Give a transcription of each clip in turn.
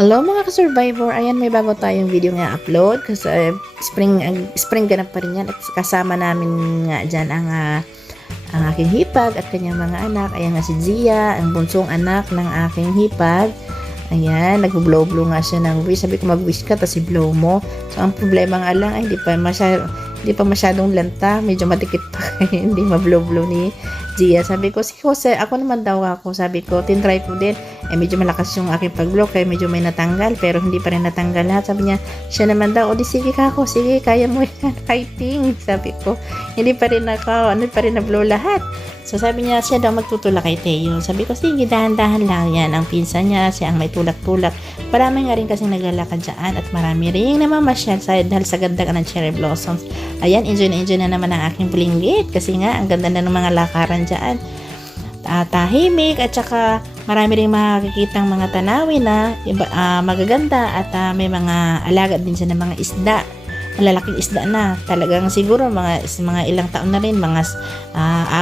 Hello mga ka-survivor, ayan may bago tayong video nga upload kasi spring ganap pa rin yan at kasama namin nga dyan ang aking hipag at kanyang mga anak. Ayan nga si Zia, ang bunsong anak ng aking hipag. Ayan, nag-blow-blow nga siya ng wish. Sabi ko mag-wish ka, tapos i-blow mo. So ang problema nga lang ay hindi pa masyadong lanta, medyo matikit pa kaya hindi ma-blow-blow ni Zia. Sabi ko, si Jose, ako naman daw ako. Sabi ko, tinry ko din. Medyo malakas yung aking pag-blow, kaya medyo may natanggal, pero hindi pa rin natanggal lahat. Sabi niya, siya naman daw, o di sige ka ako, sige, kaya mo yan, fighting. Sabi ko, hindi pa rin na-blow lahat. So sabi niya, siya daw magtutulak kay Teo. Sabi ko, sige, dahan-dahan lang yan. Ang pinsan niya, siya ang may tulak-tulak. Marami nga rin kasing naglalakad dyan at marami rin namamasyal dahil sa ganda ng cherry blossoms. Ayan, enjoy na naman ang aking bulinggit kasi nga, ang ganda na ng mga lakaran dyan. Tahimik at saka marami rin makikitang mga tanawin na magaganda at may mga alagad din siya ng mga isda, malalaking isda na talagang siguro mga ilang taon na rin, mga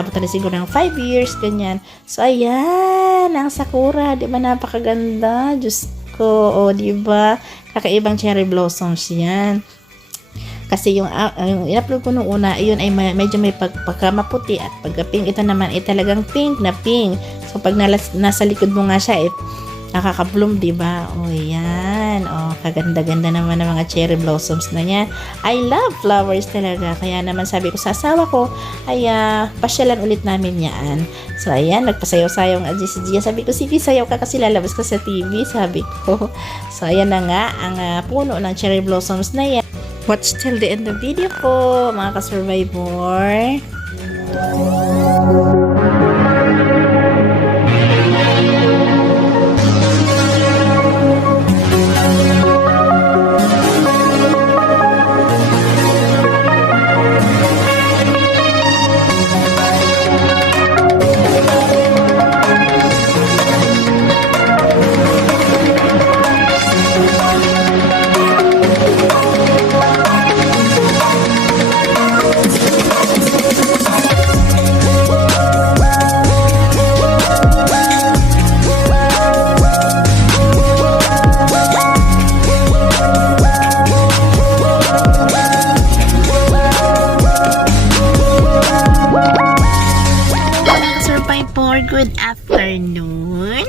abot na rin siguro ng 5 years ganyan. So ayan ang sakura, di ba napakaganda, Diyos ko, o di ba kakaibang cherry blossoms yan. Kasi yung in-upload ko nung una, yun ay medyo may pagkamaputi at pagka-pink. Ito naman ay talagang pink na pink. So, pag nasa likod mo nga siya, nakaka-bloom, diba? O, yan. O, kaganda-ganda naman ng mga cherry blossoms na yan. I love flowers talaga. Kaya naman sabi ko sa asawa ko, ay pasyalan ulit namin yan. So, ayan, nagpasayaw-sayaw nga si Gia. Sabi ko, sige, sayaw ka kasi lalabas ka sa TV, sabi ko. So, ayan na nga, ang puno ng cherry blossoms na yan. Watch till the end of the video po, mga ka-survivor. Good afternoon.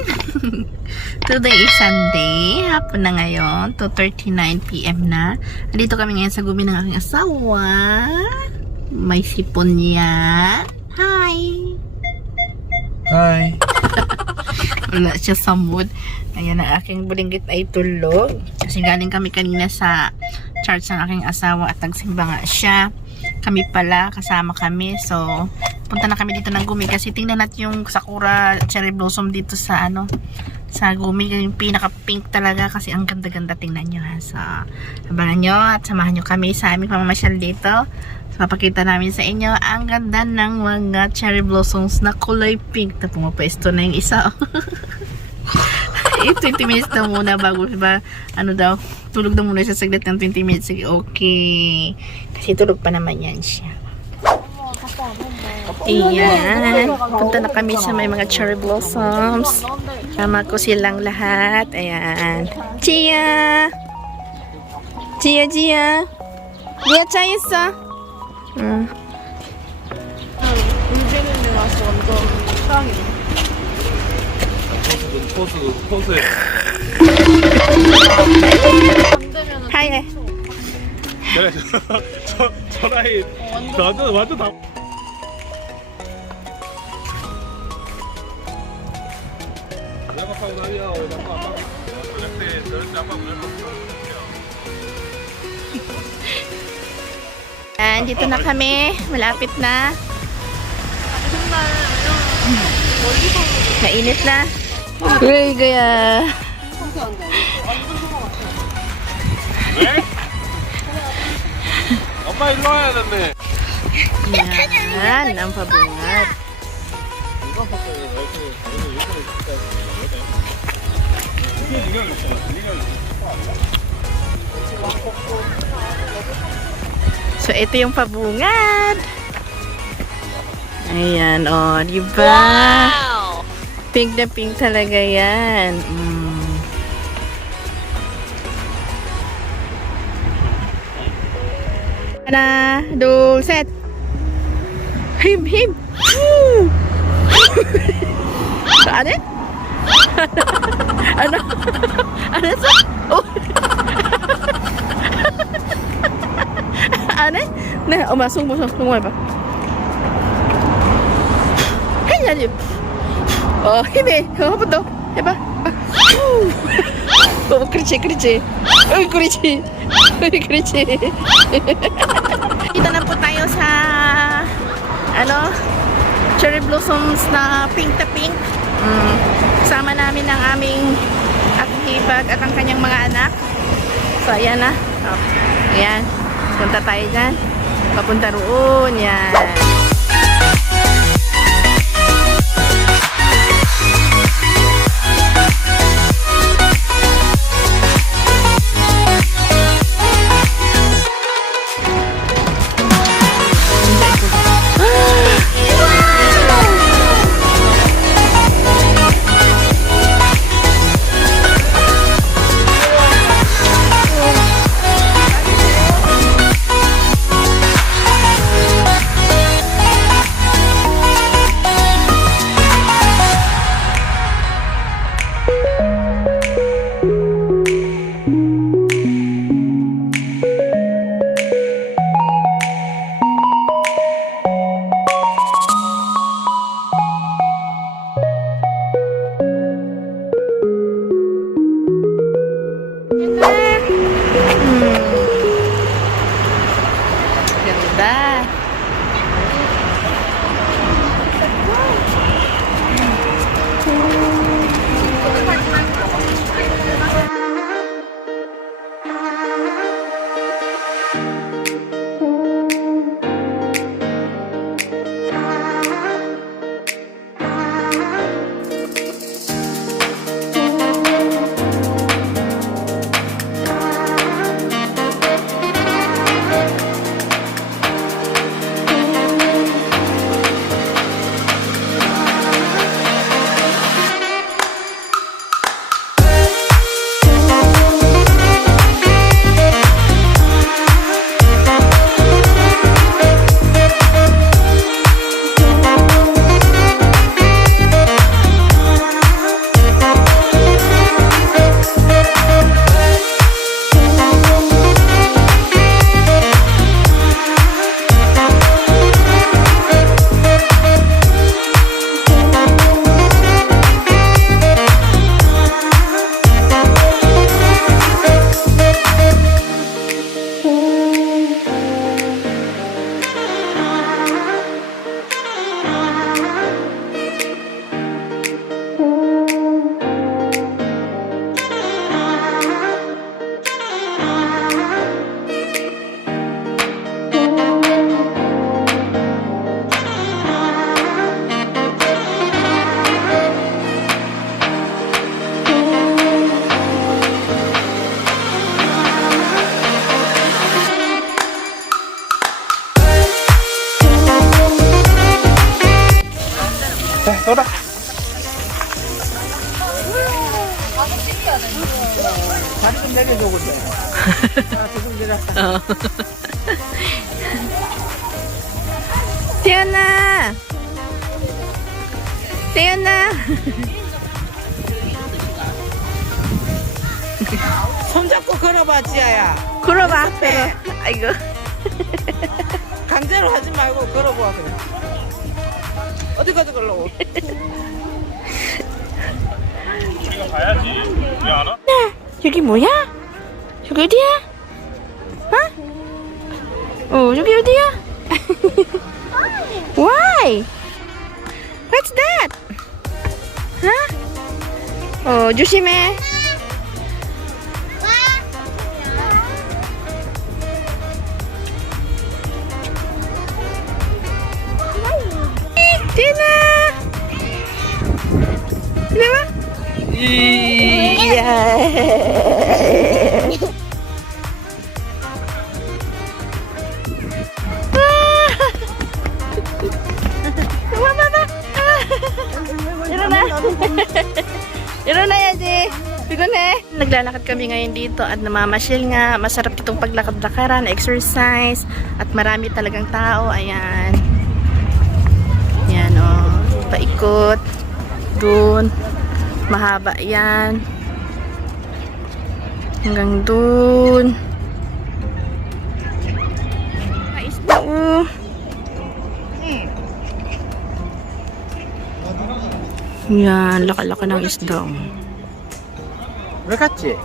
Today is Sunday. Hapon na ngayon. 2:39 PM na. Nandito kami ngayon sa gubi ng aking asawa. May sipon niya. Hi! Hi! Wala siya sa mood. Ayan, ang aking bulinggit ay tulog. Kasi galing kami kanina sa church ng aking asawa at nagsimba nga siya. Kami pala, kasama kami. So, punta na kami dito ng Gumi kasi tingnan natin yung sakura cherry blossom dito sa sa Gumi, yung pinaka-pink talaga kasi ang ganda-ganda, tingnan nyo ha. So, abangan nyo at samahan nyo kami sa aming pamamasyal dito. So, papakita namin sa inyo ang ganda ng mga cherry blossoms na kulay pink. Na pumapwesto na yung isa. 20 minutes na muna bago ba, tulog na muna siya saglit ng 20 minutes. Sige, okay. Kasi tulog pa naman yan siya. Ayan. Punta na kami sa may mga cherry blossoms. Tama ko silang lahat. Ayan. Gia! Gia! Gia, 차 있어? 응. 울지는 데 나서 완전 사랑이네. 포스에 하이. 내가 저 나이 완전 다 내가 타고 다니야 Ayan, dito na kami. Malapit na. Mainit na. Uy, gaya. 엄마 일로 와야 되네. Yan, ang pabungat. So, ito yung pabungad. Ayan, oh, di ba? Wow! Pink na pink talaga yan. 하나, 둘, 셋. 힘, 힘. 후. 안 해? 안, 안 했어? 오. 안 해? 네, 엄마 성공해봐. 해야지. 힘이. 한 번 더 해봐. 후. 그렇지, 그렇지. 그렇지. 그렇지. Dito na po tayo sa cherry blossoms na pink na pink. Kasama namin ang aming akihipag at ang kanyang mga anak. So ayan na. Ayan. Punta tayo dyan. Papunta roon. Yan. Ganda. 자, 쏘라. 다리 좀 내려줘 근데. 조금 내려. 태연아. 태연아. 손잡고 걸어봐 지아야. 걸어봐. 걸어. 아이고. 강제로 하지 말고 걸어봐 그래. 어디까지 걸려고? 우리가 가야지. 왜 안 와? 여기 뭐야? 여기 어디야? 여기 어디야? Why? What's that? 조심해. Tina! Di ba? Yeah! 일어나! 일어나야지. 피곤해. Naglalakad kami ngayon dito at namamasyal nga. Masarap itong paglakad-lakaran, exercise, at marami talagang tao. Ayan. Ayan, oh. Paikot. Doon. Mahaba yan. Hanggang doon. Isda, oh. Yan, laka-laka ng isda. Oh. ブカッチ。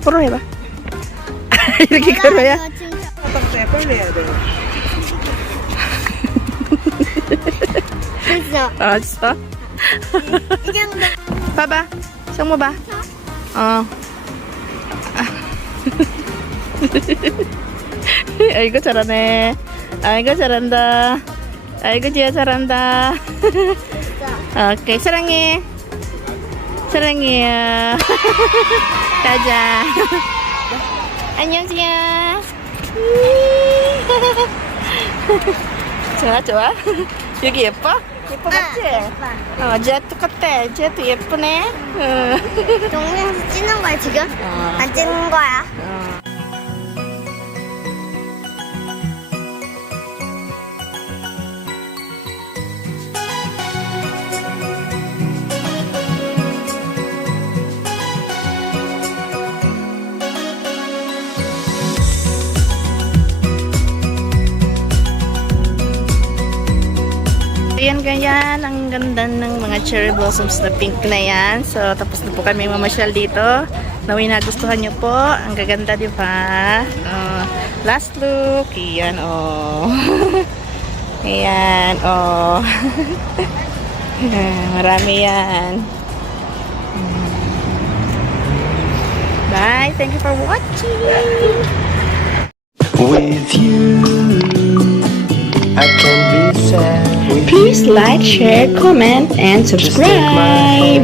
Kuro ya ba? Lagi kuro ya. 어떡해, 빨리 해야 돼. 됐어. Asa? 이 정도. Baba. Saan mo ba? Oh. 아이고 잘하네. 아이고 잘한다. 아이고 지아 잘한다. 오케이 사랑해. 사랑해요. 가자. 안녕 지아. 좋아 좋아. 여기 예뻐? 예뻐 맞지? 지아 똑같아. 지아도 예쁘네. 동영상 찍는 거야 지금? 안 찍는 거야? Ayan ganyan, ang ganda ng mga cherry blossoms na pink na yan. So, tapos na po kami mamasyal dito. Naway nagustuhan nyo po. Ang gaganda, di ba? Last look. Ayan, oh. Ayan, oh. Marami yan. Bye. Thank you for watching. With you, I can be sad. Please like, share, comment, and subscribe.